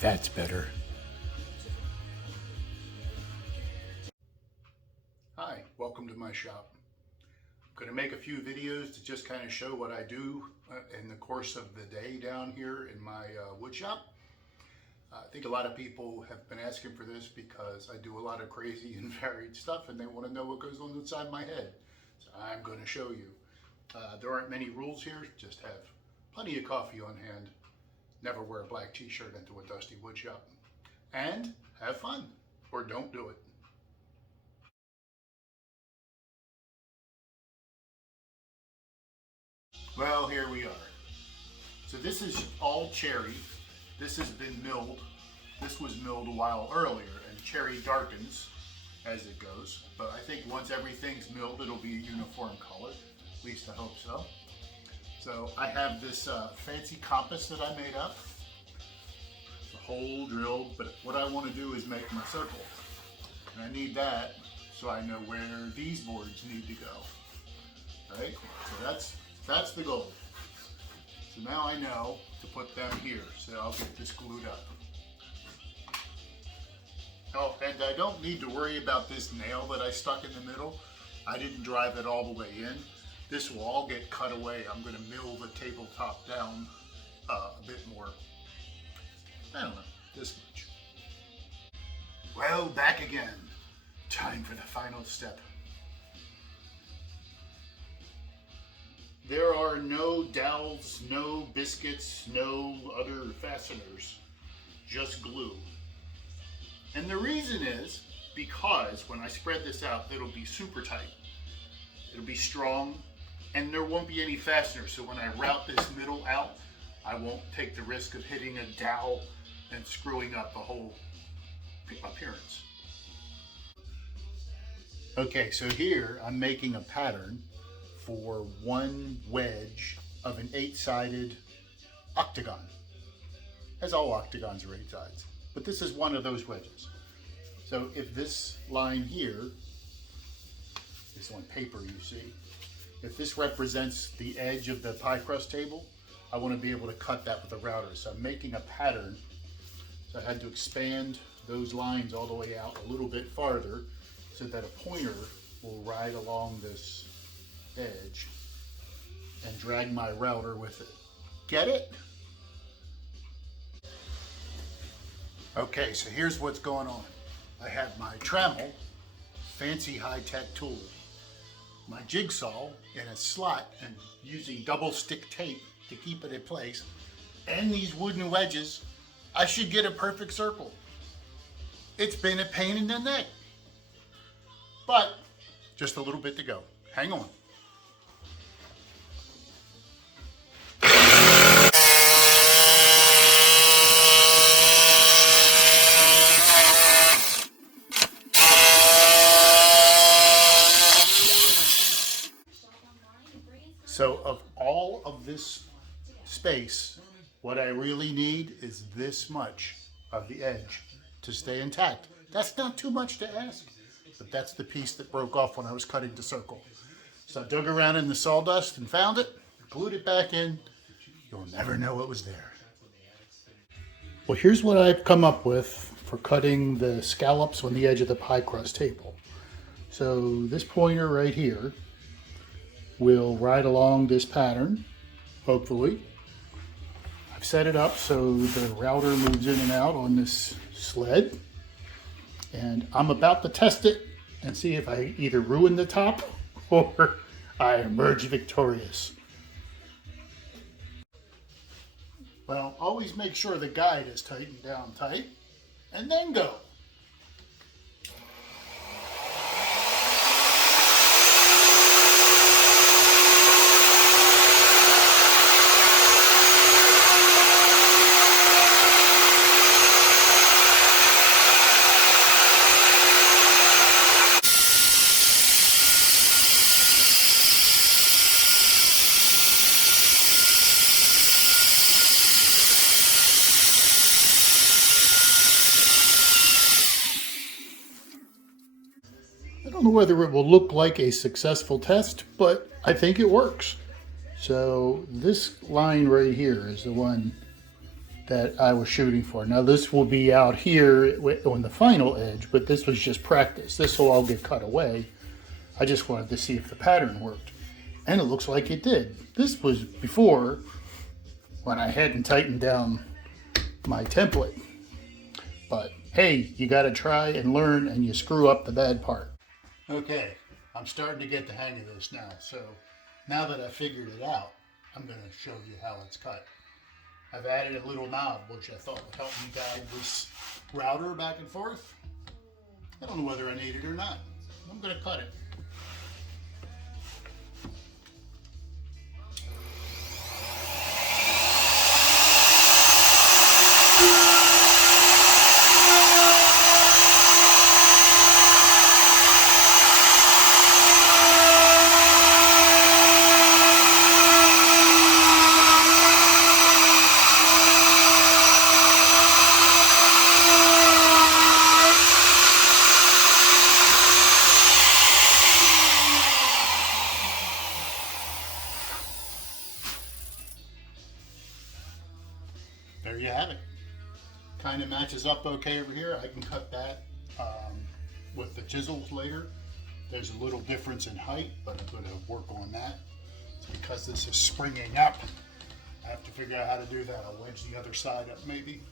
That's better. Hi, welcome to my shop. I'm going to make a few videos to just kind of show what I do in the course of the day down here in my wood shop. I think a lot of people have been asking for this because I do a lot of crazy and varied stuff and they want to know what goes on inside my head. So I'm going to show you. There aren't many rules here, just have plenty of coffee on hand. Never wear a black t-shirt into a dusty wood shop. And have fun, or don't do it. Well, here we are. So this is all cherry. This has been milled. This was milled a while earlier, and cherry darkens as it goes. But I think once everything's milled, it'll be a uniform color. At least I hope so. So I have this fancy compass that I made up. It's a hole drilled, but what I want to do is make my circle. And I need that so I know where these boards need to go. Right? So that's the goal. So now I know to put them here. So I'll get this glued up. Oh, and I don't need to worry about this nail that I stuck in the middle. I didn't drive it all the way in. This will all get cut away. I'm going to mill the tabletop down a bit more. I don't know, this much. Well, back again. Time for the final step. There are no dowels, no biscuits, no other fasteners, just glue. And the reason is because when I spread this out, it'll be super tight. It'll be strong. And there won't be any fasteners, so when I route this middle out, I won't take the risk of hitting a dowel and screwing up the whole appearance. Okay, so here I'm making a pattern for one wedge of an 8-sided octagon. As all octagons are 8 sides, but this is one of those wedges. So if this line here is on paper, you see, if this represents the edge of the pie-crust table, I want to be able to cut that with a router. So I'm making a pattern. So I had to expand those lines all the way out a little bit farther so that a pointer will ride along this edge and drag my router with it. Get it? Okay, so here's what's going on. I have my Trammel, fancy high-tech tool, my jigsaw in a slot and using double stick tape to keep it in place, and these wooden wedges. I should get a perfect circle. It's been a pain in the neck, but just a little bit to go. Hang on. So of all of this space, what I really need is this much of the edge to stay intact. That's not too much to ask, but that's the piece that broke off when I was cutting the circle. So I dug around in the sawdust and found it, glued it back in. You'll never know it was there. Well, here's what I've come up with for cutting the scallops on the edge of the pie-crust table. So this pointer right here will ride along this pattern, hopefully. I've set it up so the router moves in and out on this sled. And I'm about to test it and see if I either ruin the top or I emerge victorious. Well, always make sure the guide is tightened down tight and then go. I don't know whether it will look like a successful test, but I think it works. So this line right here is the one that I was shooting for. Now this will be out here on the final edge, but this was just practice. This will all get cut away. I just wanted to see if the pattern worked. And it looks like it did. This was before, when I hadn't tightened down my template. But hey, you gotta try and learn, and you screw up the bad part. Okay, I'm starting to get the hang of this now. So now that I figured it out, I'm gonna show you how it's cut. I've added a little knob, which I thought would help me guide this router back and forth. I don't know whether I need it or not. I'm gonna cut it. There you have it. Kind of matches up okay over here. I can cut that with the chisels later. There's a little difference in height, but I'm going to work on that. It's because this is springing up. I have to figure out how to do that. I'll wedge the other side up maybe.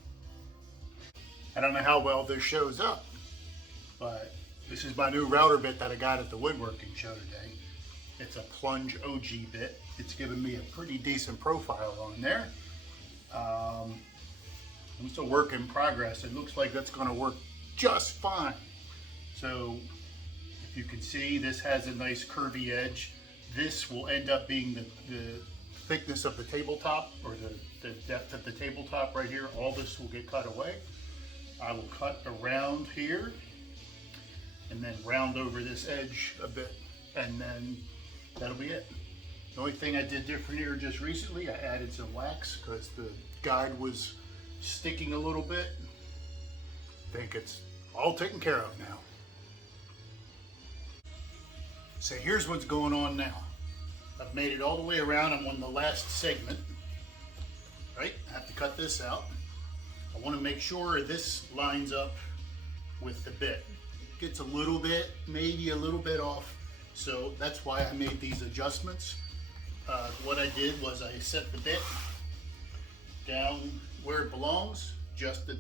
I don't know how well this shows up, but this is my new router bit that I got at the woodworking show today. It's a plunge OG bit. It's given me a pretty decent profile on there. It's a work in progress. It looks like that's going to work just fine. So if you can see, this has a nice curvy edge. This will end up being the thickness of the tabletop, or the depth of the tabletop right here. All this will get cut away. I will cut around here and then round over this edge a bit, and then that'll be it. The only thing I did different here just recently, I added some wax because the guide was sticking a little bit. I think it's all taken care of now. So here's what's going on now. I've made it all the way around. I'm on the last segment, right? I have to cut this out. I want to make sure this lines up with the bit. It gets a little bit, maybe a little bit off. So that's why I made these adjustments. What I did was I set the bit down where it belongs, adjusted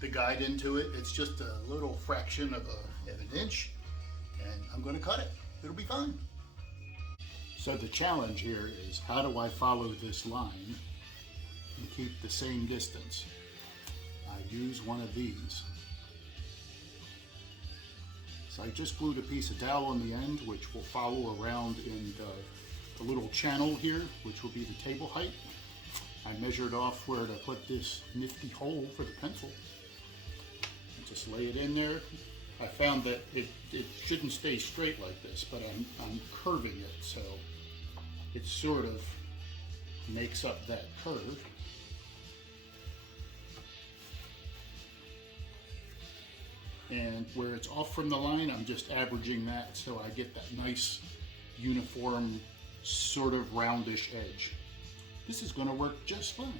the guide into it. It's just a little fraction of an inch, and I'm going to cut it. It'll be fine. So the challenge here is, how do I follow this line and keep the same distance? I use one of these. So I just glued a piece of dowel on the end, which will follow around in the little channel here, which will be the table height. I measured off where to put this nifty hole for the pencil. And just lay it in there. I found that it shouldn't stay straight like this, but I'm curving it, so it sort of makes up that curve. And where it's off from the line, I'm just averaging that so I get that nice uniform sort of roundish edge. This is going to work just fine.